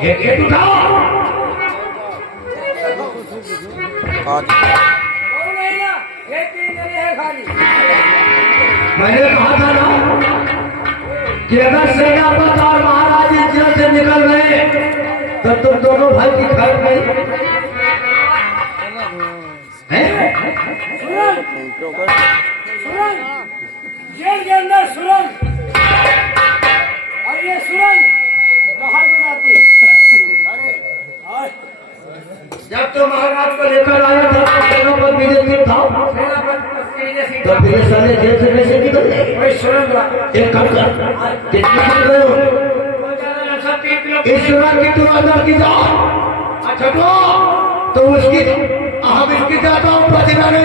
ये गेट उठाओ। ये 3 जने हैं खाली। मैंने कहा था ना कि अगर सेनापति और महाराज इस जेल से निकल गए तो तुम दोनों भाई की खैर नहीं है। सुरंग जेल के अंदर सुरंग और ये सुरंग बाहर को जाती है। जब तो महाराज को लेकर आया था तो सेनापति विजय सिंह था, तो फिर साले जेल से कैसे निकले? एक काम कर, कितने दिन गए हो? इस सुरंग की तुम अंदर की जाओ। अच्छा तो उसकी हम इसकी जाता हूँ पतिना ने।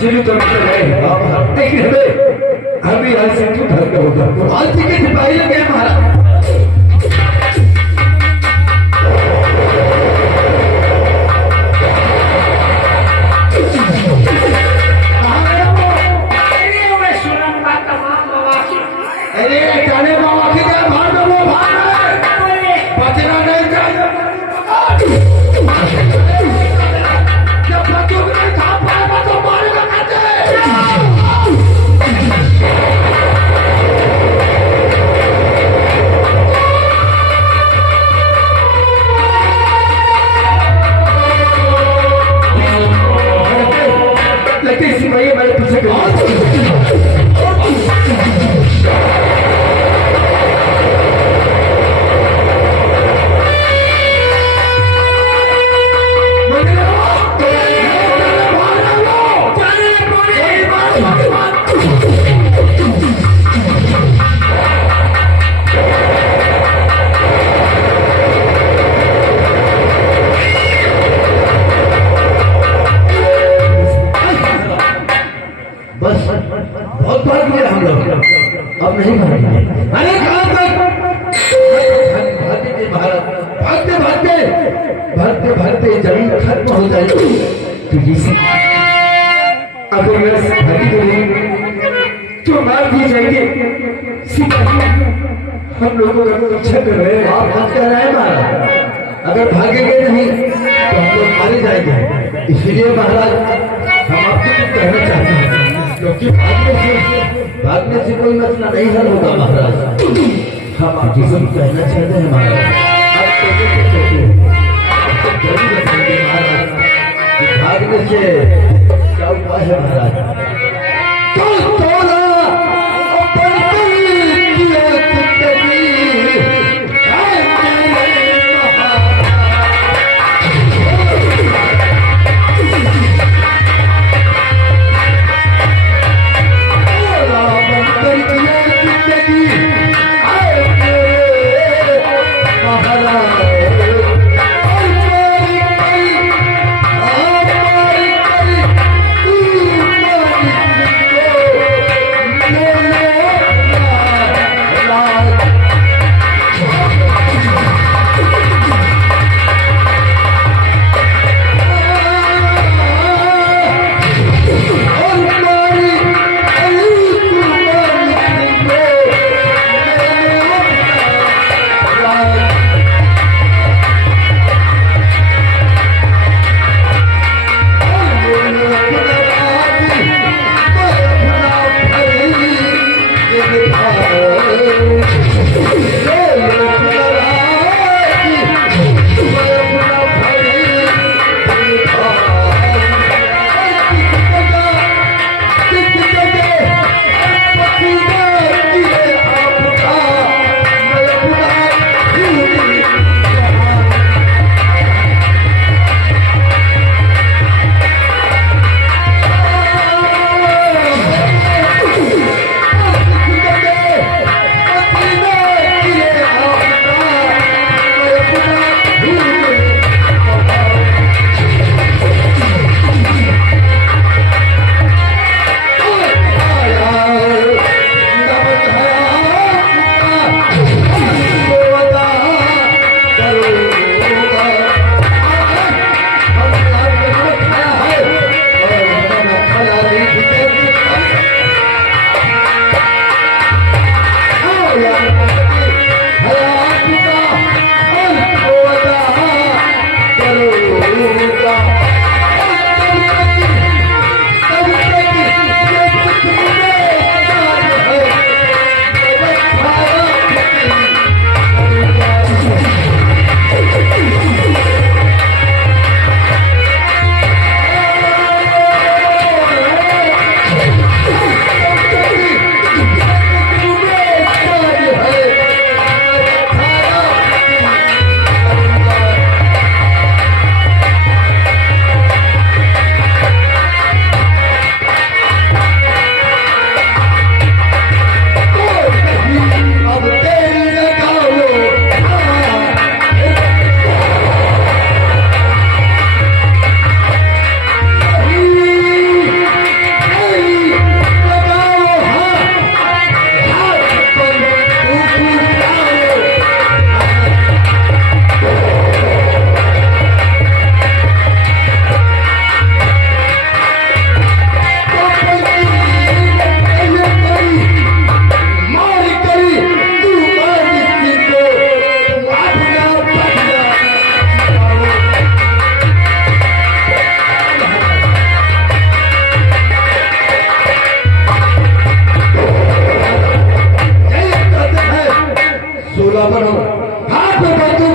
जिन्हें तो आप हफ्ते के हमें अभी आज से क्यों घर का होगा आज के सिपाही लगे हमारा। अरे जाने बाबा की क्या भाग वो भाग बचना नहीं चाहिए। जब बच्चों को नहीं खा पाएगा तो मारेगा कैसे? लगती सिपाही मेरे पीछे बस बहुत भाग गए हम लोग, अब नहीं भागेंगे। अरे कहाँ तक भागते भारत भागते भागते भागते भागते जमीन खत्म हो जाएगी तो जिसे अगर तो मार दी जाएगी। हम लोगों का पीछा कर रहे हैं, आप बात कर रहे हैं महाराज। अगर भागेंगे नहीं तो हम लोग मारे जाएंगे। इसलिए महाराज हम आपको कहना चाहते हैं क्योंकि भागने से कोई मसला नहीं हल होगा महाराज। हम आपकी सब कहना चाहते हैं महाराज भागने से क्या उपाय है महाराज?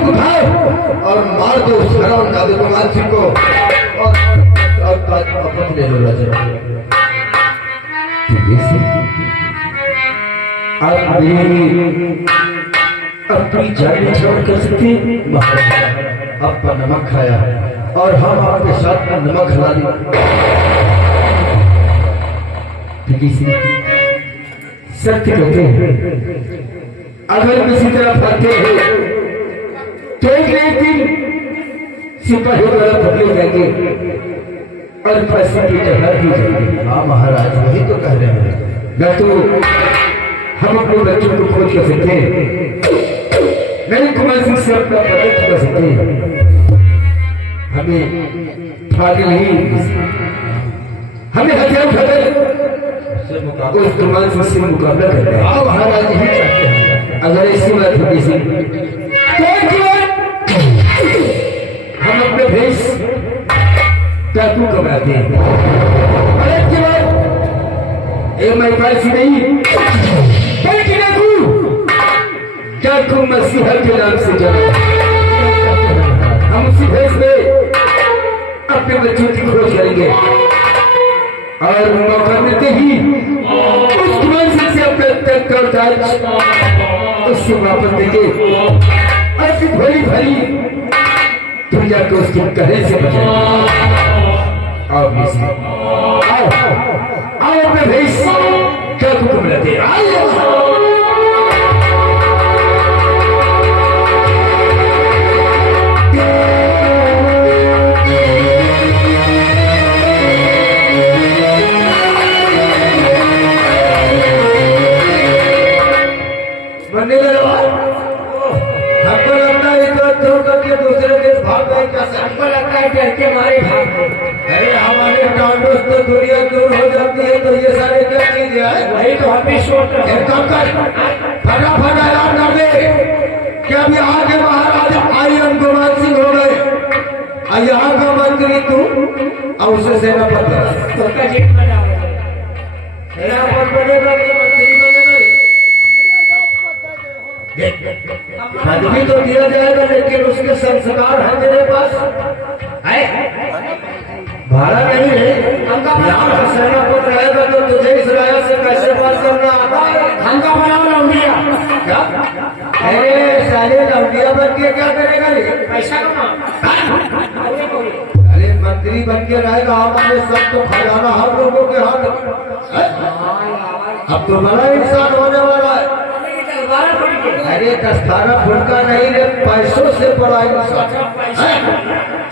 उठाओ और मार दो उस हराम दादू कुमार सिंह को और अपन ले लो राजा। आप मेरी अपनी जान छोड़ कर सकते आपका नमक खाया और हम आपके साथ में नमक खिला दिए। सत्य कहते हैं अगर किसी तरह फंसते हो तो एक दिन सिपाही द्वारा पकड़े जाएंगे और फांसी की जगह दी जाएगी। हाँ महाराज वही तो कह रहे हैं। मैं तो हम अपने बच्चों को खोज कर सकते हैं, नहीं कुमार सिंह से अपना पता कर सकते हैं। हमें फागिल नहीं, हमें हथियार उठाकर उस कुमार सिंह से मुकाबला करना है। हाँ महाराज यही चाहते हैं। अगर ऐसी बात होगी सी हम अपने भेष टाकू कमाते हैं। एक मैं पासी नहीं टाकू मसीहा के नाम से जाना। हम उसी भेष में अपने बच्चों की खोज करेंगे और मौका मिलते ही उस कुमार सिंह से अपने तक का ताज उससे वापस देंगे और फिर भली भली दुनिया को उसके कहने से बचाएंगे। आओ आओ आओ अपने भेष क्या हुक्म लेते आओ। हमको लगता है तो करके दूसरे देश भाग गए। क्या हमको लगता है डर के मारे भाग गए। अरे हमारे डांडोस तो दुनिया दूर हो जाती है तो ये सारे क्या चीज है। वही तो हम भी सोच रहे हैं। फटाफट ऐलान कर दे कि अब यहाँ के महाराजा आईएम कुमार सिंह हो गए और यहाँ का मंत्री तू और उसे सेनापति उसका जेल में जाओगे। सेनापति बनेगा कि मंत्री बनेगा? पदवी तो दिया जाएगा लेकिन उसके संस्कार है मेरे पास है। भाड़ा नहीं है। यहाँ का सेनापति रहेगा तो तुझे इस राजा से कैसे बात करना आता है। हंगा बनाओ लौंडिया क्या? अरे साले लौंडिया बन के क्या करेगा रे? पैसा कमा। अरे मंत्री बन के रहेगा हमारे सब तो खजाना हम लोगों के हाथ। अब तो बड़ा इंसान होने वाला है। अरे 10-12 फुट का नहीं रे, पैसों से बड़ा इंसान।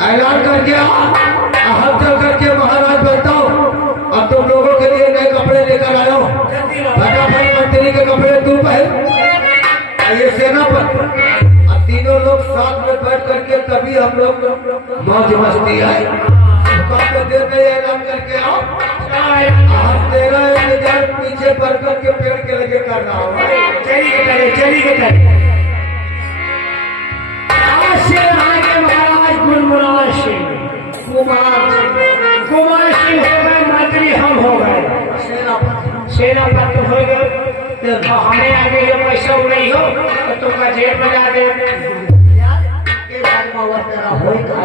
ऐलान करके हम चल करके महाराज बनता हूँ और तुम लोगों के लिए नए कपड़े लेकर आया हूँ। फटाफट मंत्री के कपड़े तू पहन ये सेना पर अब तीनों लोग साथ में बैठ करके तभी हम लोग मौज मस्ती है। देर में ऐलान करके आओ। हम तेरा इंतजार पीछे बरगद के पेड़ के लगे कर रहा हूँ। चलिए महाराज गुनगुना सिंह कुमार सिंह हो गए मंत्री, हम हो गए सेनापति हो गए। हमें आगे ये पैसा नहीं हो तो तुमका जेल में जा दे।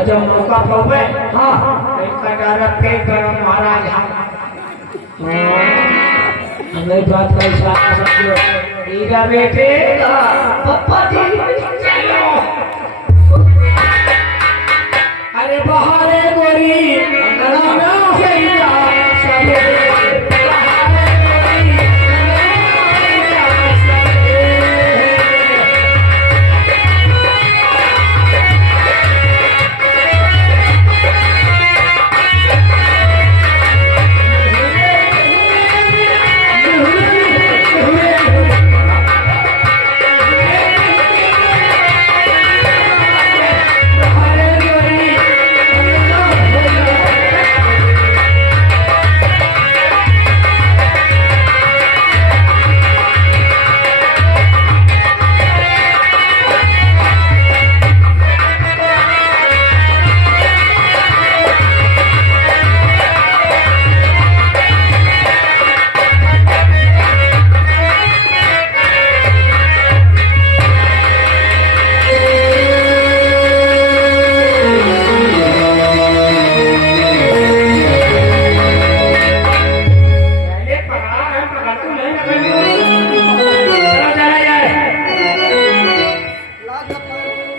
जब मौका पाओगे हाँ इसका डायरेक्ट पे करो महाराज। हमें बात का इशारा समझो। हीरा बेटे पप्पा जी चलो। अरे बहारे गोरी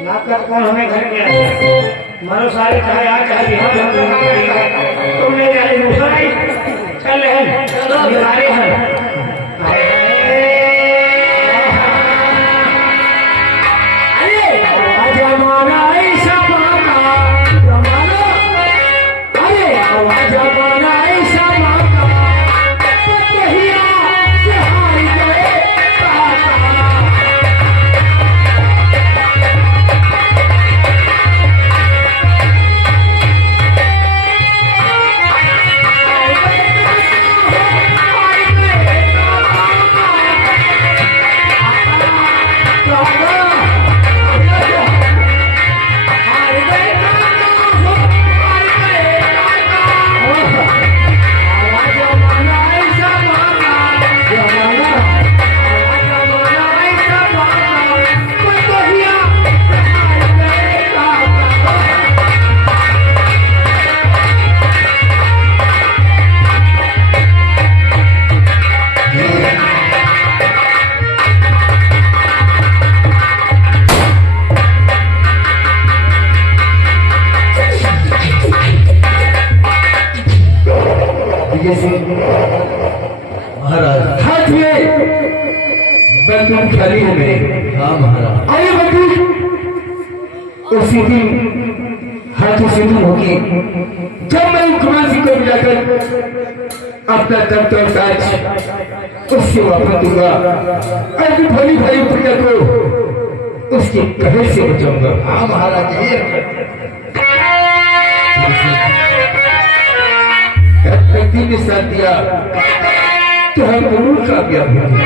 नाटक कौन हमें घर गया मारो सारे चाहे आज चाहे बिहार तुमने जाने दूसरा नहीं चल रहे बीमारी है महाराज हाथ में बंदूक खाली है मेरे। हाँ महाराज आइए बंदूक उसी दिन हाथों से दूर होगी जब मैं कुमारी को मिलाकर अपना तख्त और ताज उससे वापस दूंगा और भली भाई प्रिया को उसके कहर से बचाऊंगा। हाँ महाराज तकदीर ने साथ दिया तो हम जरूर कामयाब होंगे।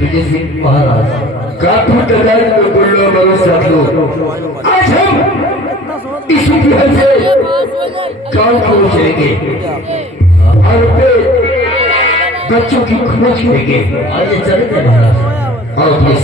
विजय सिंह महाराज काफी तादाद में गुल्लो मरो साथियों, आज हम इस इतिहास से काल पहुंचेंगे और पे बच्चों की खोज करेंगे। आइए चलते महाराज और प्लीज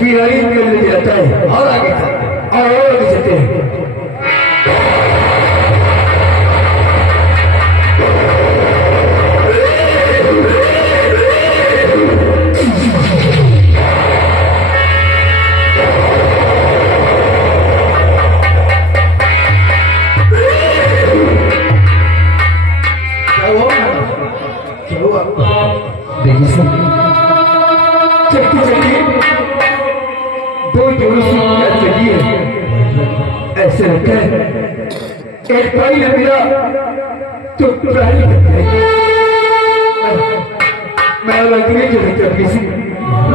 गिराई में ले जाता है और आगे चलते हैं। क्या हुआ देखिए सब दो जोड़ी से लगी है, ऐसे लगता है एक भाई ने मिला तो पहली मैं लगने के लिए जब किसी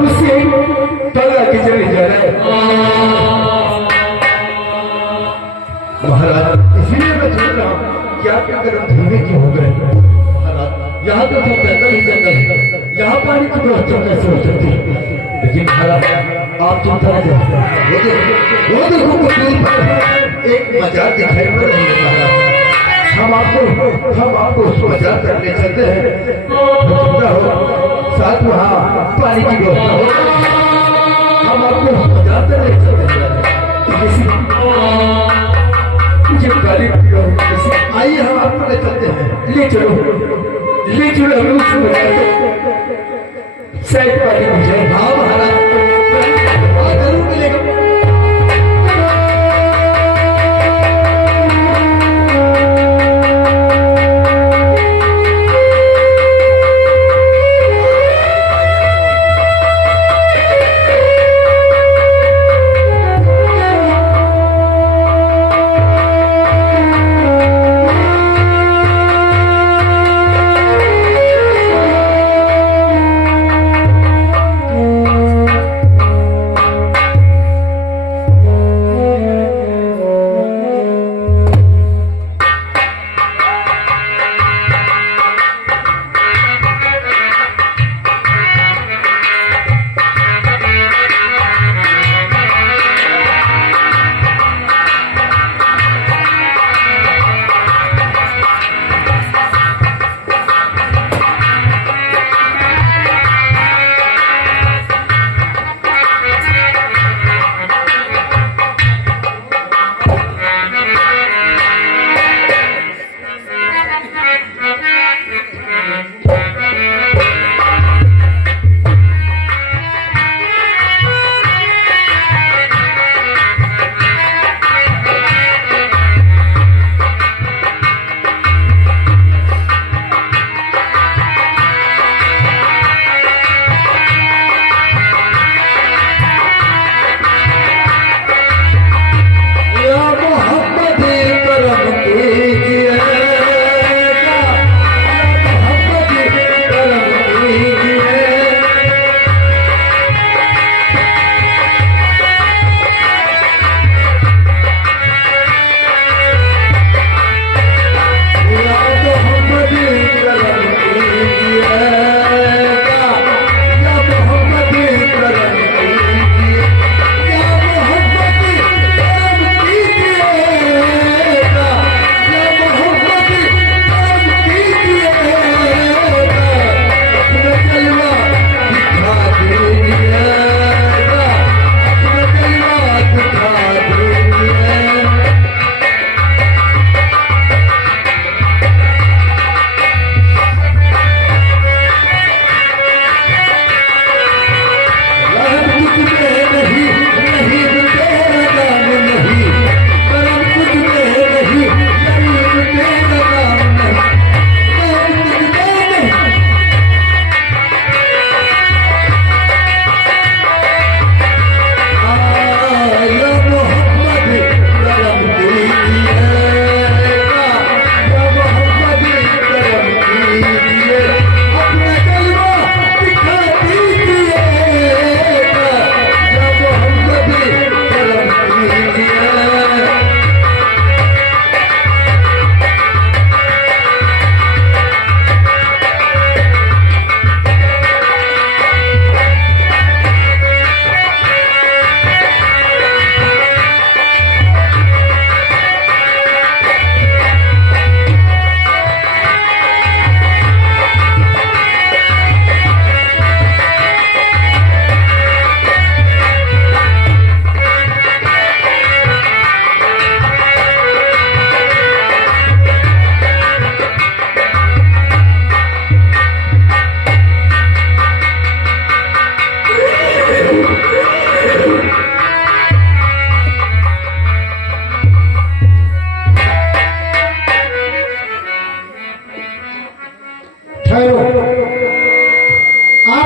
उससे पला के चले जा रहा है महाराज। इसलिए मैं सोच रहा हूँ क्या क्या कदम धीमे क्यों हो गए महाराज। यहाँ तो सब जंगल ही जंगल है, यहाँ पानी की व्यवस्था कैसे हो सकती है। लेकिन महाराज आप चिंता न करें, वो देखो कुछ दूर पर एक मजार दिखाई पड़ रही है महाराज। हम आपको उस मजार तक ले चलते हैं, चिंता हो साथ वहाँ पानी की व्यवस्था हो, हम आपको उस मजार तक ले चलते हैं। मुझे गाली आइए हम आपको ले चलते हैं, ले चलो हम उस मजार तक शायद पानी मुझे। हाँ महाराज जरूर मिलेगा।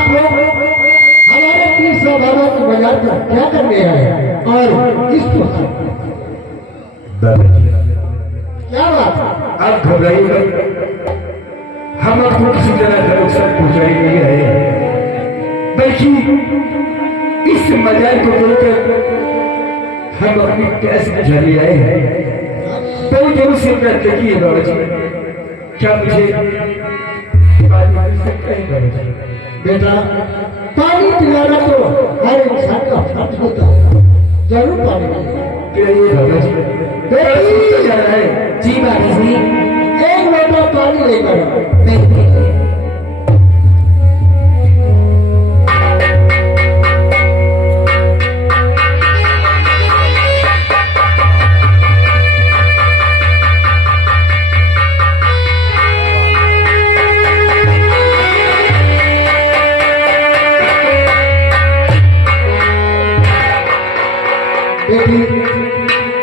आप लोग हमारे तीसरा बाबा की बाजार का क्या करने आए और किस क्या बात आप घबराइए मत। हम आपको किसी तरह का नुकसान पहुंचाए नहीं आए, बल्कि इस मजाक को तोड़कर हम अपनी प्यास बुझाने आए हैं। तो जरूर से कहते कि बाबा जी, क्या मुझे पानी मिल सकता है बाबा जी? बेटा, पानी पिलाना तो हर इंसान का फर्ज होता है, जरूर पानी पिलाइए बाबा जी। बेटी जा रहा है जी बाबा जी, एक लोटा पानी लेकर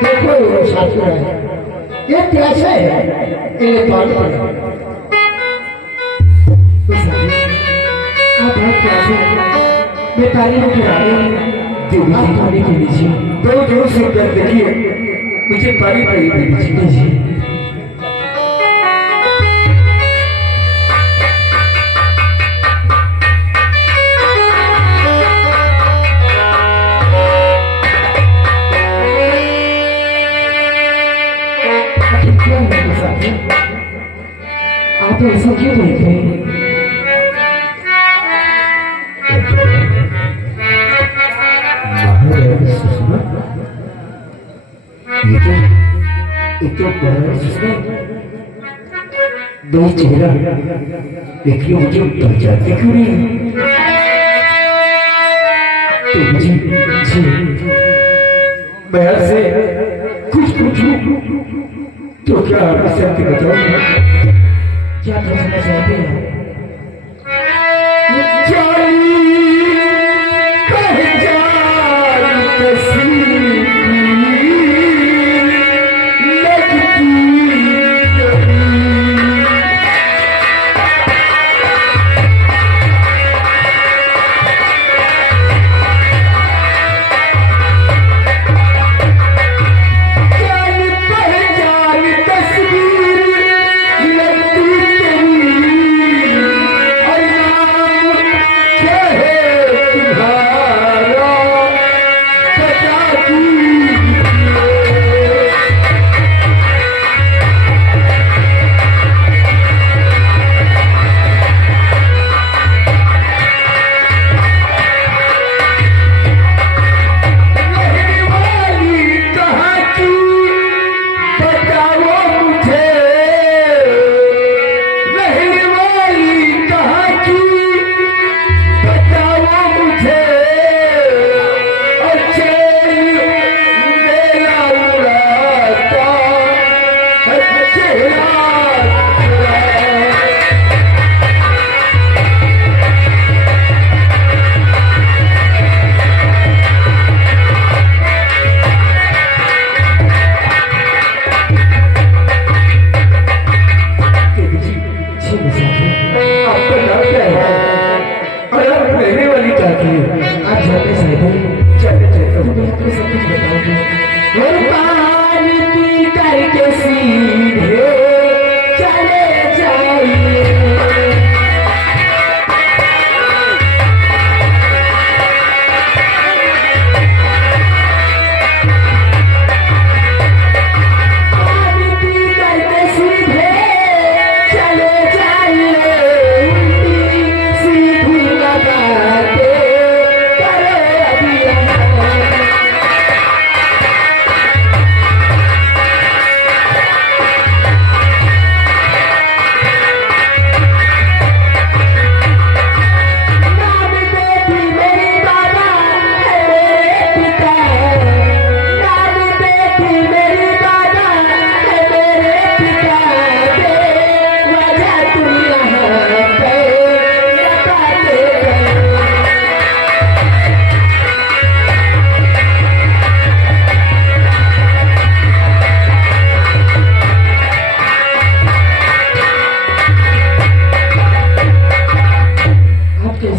देखो ये शास्त्र है, ये प्यासा है, ये पानी पिलाओ। आप बहुत प्यासे हैं, मैं पानी में पिला रही हूँ, आप पानी पी लीजिए। तो जरूर से कहते कि मुझे पानी पी लीजिए। आप ऐसा क्यों देख रहे हैं? ये तो दो चेहरा देखिए, मुझे पहचानते क्यों नहीं? तो मुझे मैं आपसे कुछ पूछूं तो क्या आप सत्य बताओ? क्या पूछना चाहते हैं?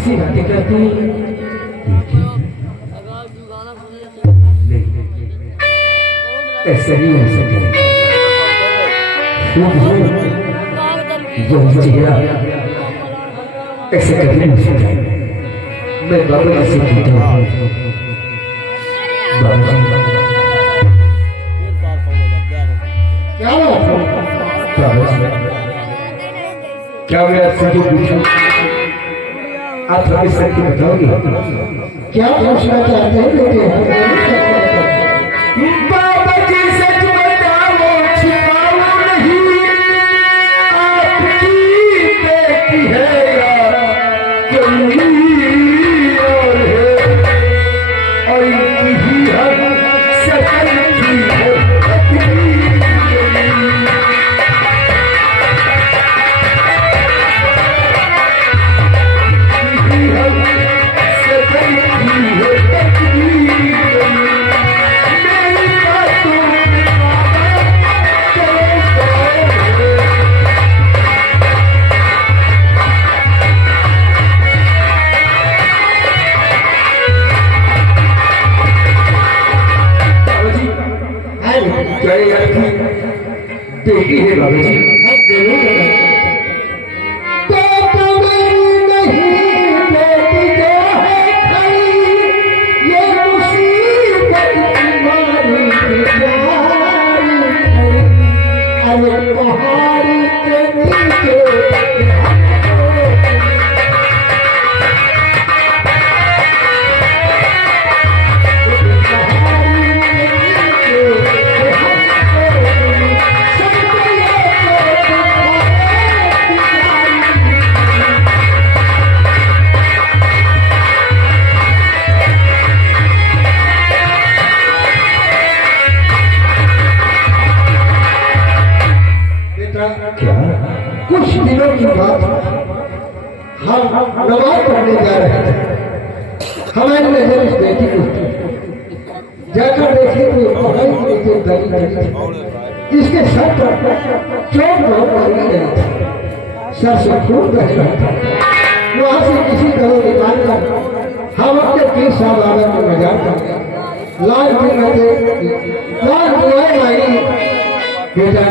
ऐसी बातें करती नहीं, ऐसा नहीं हो सकता। जो चेहरा ऐसे कभी नहीं हो सकता। मैं बाबा जी से पूछता हूँ, बाबा जी क्या बात है? बाबा जी क्या मैं आपसे जो पूछूं आप हमें सत्य बताओगे? क्या पूछना चाहते हैं बेटे? बाबा जी सच बताओ, छिपाओ नहीं, आपकी बेटी है या कोई और है, और इनकी ही हम सकल की है पत्नी। बेटी है बाबा जी, क्या कुछ दिनों की बात, हम नमाज पढ़ने जा रहे थे। हमारी नजर इस बेटी को जाकर देखे तो पढ़ाई के नीचे दरी लगी थी। इसके सर पर चोट बहुत लगी रही थी, सर से खून बह रहा था। वहां से किसी तरह निकालकर हम अपने पीर साहब आगे को मजाक कर लाल दुआएं मांगी, बेटा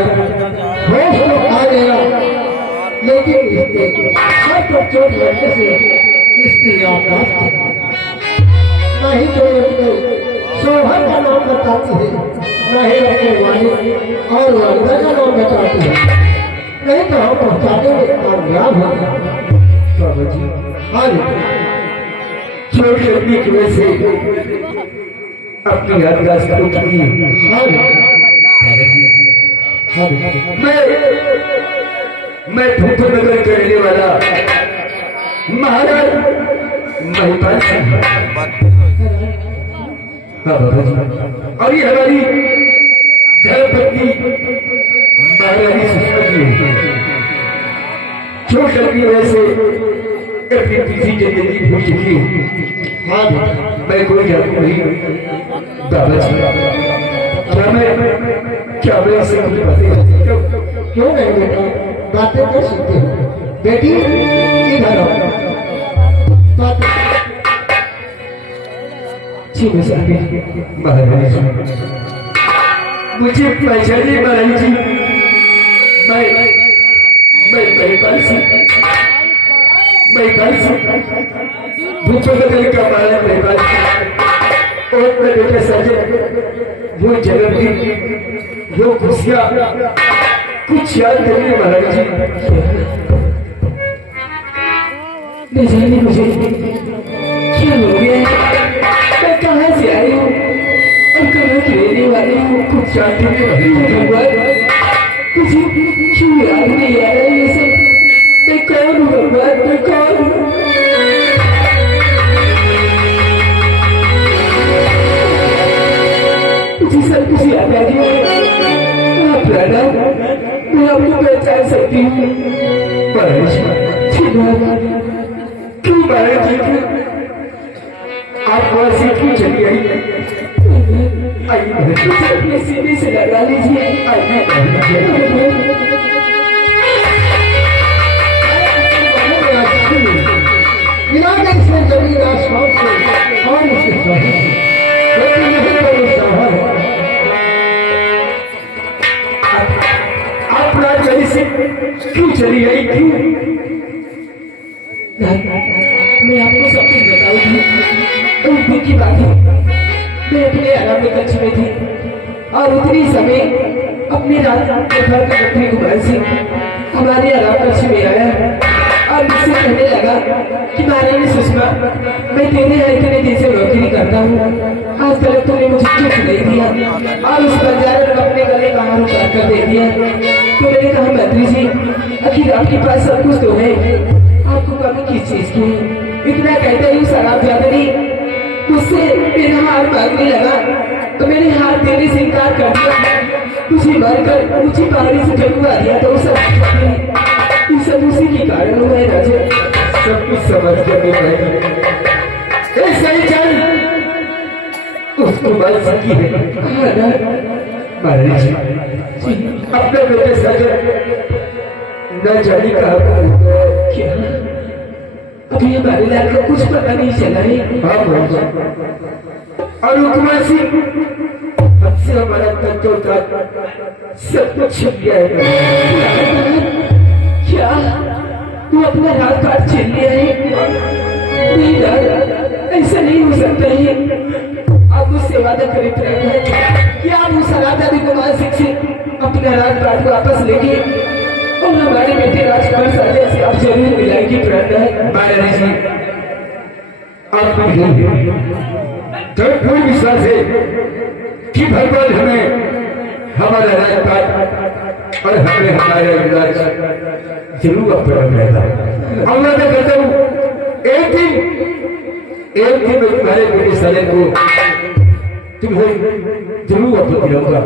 होश तो आ गया, लेकिन इसके सर पर चोट लगने से इसकी याददाश्त नहीं तो अपने शोभा का नाम बताती है, नहीं अपने वालिद और वालिदा का नाम बताती है, नहीं तो हम पहुंचाने में कामयाब हो। बाबा जी हाँ चोट लगने की वजह से अपनी याददाश्त को की। हाँ मैं भूपो नगर के रहने वाला महाराज महिपाल सिंह। हाँ बाबा जी, और ये हमारी धर्मपत्नी महारानी सुषमा जी चोट लगने की वजह से अपनी तीसरी जिंदगी भूल चुकी हूँ। हाँ मैं कोई जाती नहीं बाबा जी, क्या मैं ऐसे कुछ बातें क्यों नहीं बेटा, बातें कर सकते हो। बेटी इधर आओ, महारानी जी मुझे पहचाने महारानी जी, मैं महिपाल सिंह भूपो नगर का महाराज महिपाल सिंह, और मैं बेटा सजन वो जन्मदिन वो खुशियाँ कुछ याद करिए महाराज जी। मुझे क्या हो गया? मैं कहाँ से आई हूँ और कहाँ की रहने वाली हूँ? कुछ जानते हैं भगवान, मुझे क्यों याद नहीं आ रहा ये सब? मैं कौन हूँ भगवान, मैं कौन हूँ? मुझे सब कुछ याद आ गया। आप राधा, मैं आपको पहचान सकती हूँ। क्यों महाराज जी आप वहां से क्यों चली आई? अपने सीने से लगा लीजिए। गिरा के इसने जमीन आसमान से और उसके सही लेकिन नहीं कोई सवाल आप राजगढ़ी से क्यों चली गई क्यों? मैं आपको सब कुछ बताई थी उस दिन की बात है। मैं अपने आराम में कक्ष में थी और उतनी समय अपने राजा के घर के मंत्री कुमार सिंह हमारे आराम कक्ष में आया और मुझसे कहने लगा कि महारानी सुषमा, मैं तेरे यहाँ इतने दिन से नौकरी करता हूँ, आज तक तूने मुझे कुछ नहीं दिया और उस बाजार में अपने गले का हार उतार कर दे दिया। तो मैंने कहा मंत्री जी, आखिर आपके पास सब कुछ तो है, आपको कमी किस चीज की है? इतना कहते ही शराब जादरी मुझसे मेरा हार मांगने लगा तो मैंने हार देने से इनकार कर दिया, तुझे मारकर ऊंची पहाड़ी से ढकवा दिया। तो सब उसी के कारण हुआ है राजा। सब कुछ समझ कर मिल रही ऐसा ही चल उसको बात सकी है महाराज जी अपने बेटे सजन न जाने कहा क्या अभी हमारे लाल को कुछ पता नहीं चला है? हाँ और हुक्मा सिंह हमसे हमारा तत्व सब कुछ छिप गया है। क्या तू अपना रात काट छीन लिया है? नहीं दादा, ऐसा नहीं हो सकता है। आप मुझसे वादा करे प्रेम है कि आप उस राजा कुमार सिंह से अपना रात काट वापस लेंगे और हमारे बेटे राजकुमार साले से आप जरूर मिलाएंगे प्रण है। महारानी जी आप तो कोई विश्वास है कि भगवान हमें हमारा राजपाट और हमें हमारे इलाज जरूर अपना रहेगा। और मैं कहता हूँ एक दिन मैं तुम्हारे बेटे साले को तुम्हें जरूर अपना दिलाऊंगा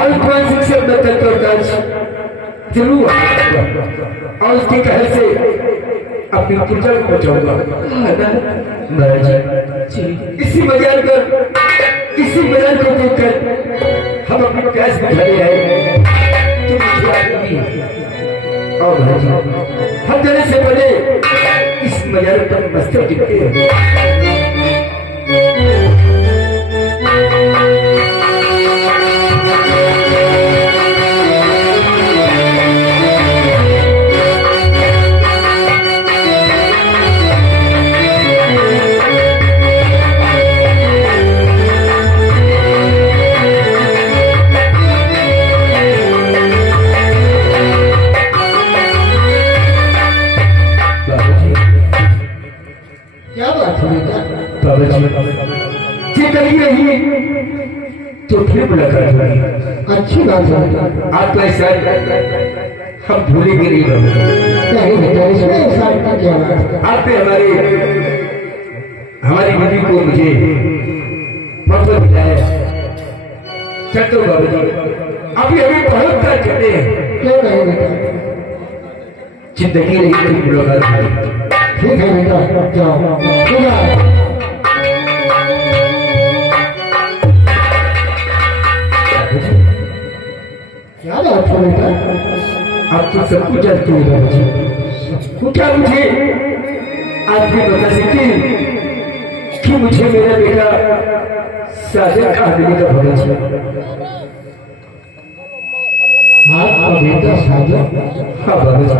और कौन सिंह से मैं तत्व जरूर और उसके कहने से अपनी पूजा को बचाऊंगा। महाराज इसी बाजार को देखकर हम अपनी प्यास बुझाने आए और हम जाने से पहले इस बाजार पर मस्तक टिकते हैं। तो फिर मुलाकात होगी। अच्छी बात है। आपका एहसान हम भूलेंगे नहीं आपने हमारी बेटी को मुझे वापस दिलाया। चलो बाबू जी अभी हमें बहुत प्यार करते हैं। क्यों नहीं बेटा जिंदगी रही तो मुलाकात। ठीक है बेटा जाओ। क्या बात है बेटा आप तो सब कुछ जानते हो। क्या मुझे आप भी बता सकते कि मुझे मेरा बेटा साजन कहाँ मिलेगा भगत जी? आपका बेटा साजन? हाँ भगत जी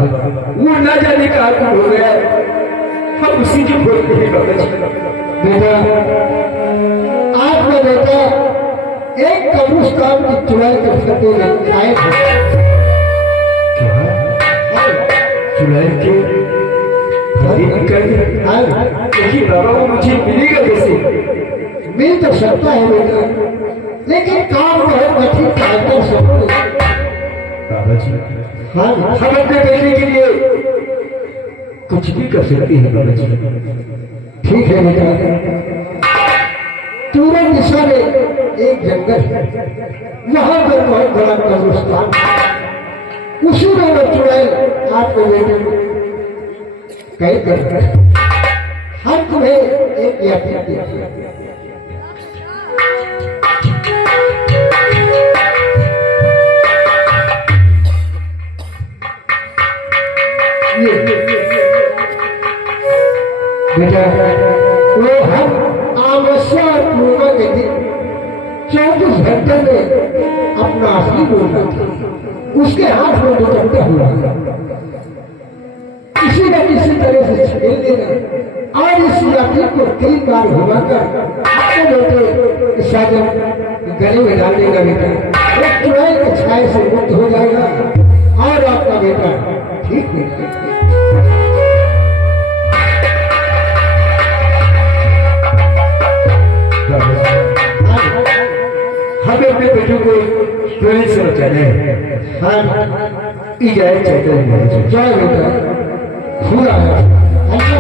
वो ना जाने का आपको हो गया हम उसी के बोलते हैं भगत जी। बेटा आपका बेटा एक कब्रिस्तान की चुनाई कर सकते हैं। चुनाई के लेकिन बाबा वो मुझे मिलेगा कैसे? मिल तो सकता है बेटा लेकिन काम बहुत कठिन कर सकते बाबा जी। हाँ हम अपने बेटे के लिए कुछ भी कर सकते हैं बाबा जी। ठीक है बेटा पूरे दिशा में एक जंगल है वहां पर बहुत बड़ा कब्रिस्तान उसी में वो चुड़ैल आपको बेटे कई कर हम तुम्हें एक यात्रा देते बेटा वो हम अमावस्या और पूर्णिमा के दिन 24 घंटे में अपना असली बोलना था, उसके हाथ में दुपट्टा हुआ किसी न किसी तरह से छेड़ देना और इस यात्री को 3 बार घुमाकर अपने बेटे साजन गले में डाल देगा। बेटा एक चुड़ैल के छाए से मुक्त हो जाएगा और आपका बेटा ठीक हो जाएगा। हमें अपने बेटों को चुड़ैल से बचाना है। हम इजाजत चाहते हैं। जय बेटा खुदा ऐसा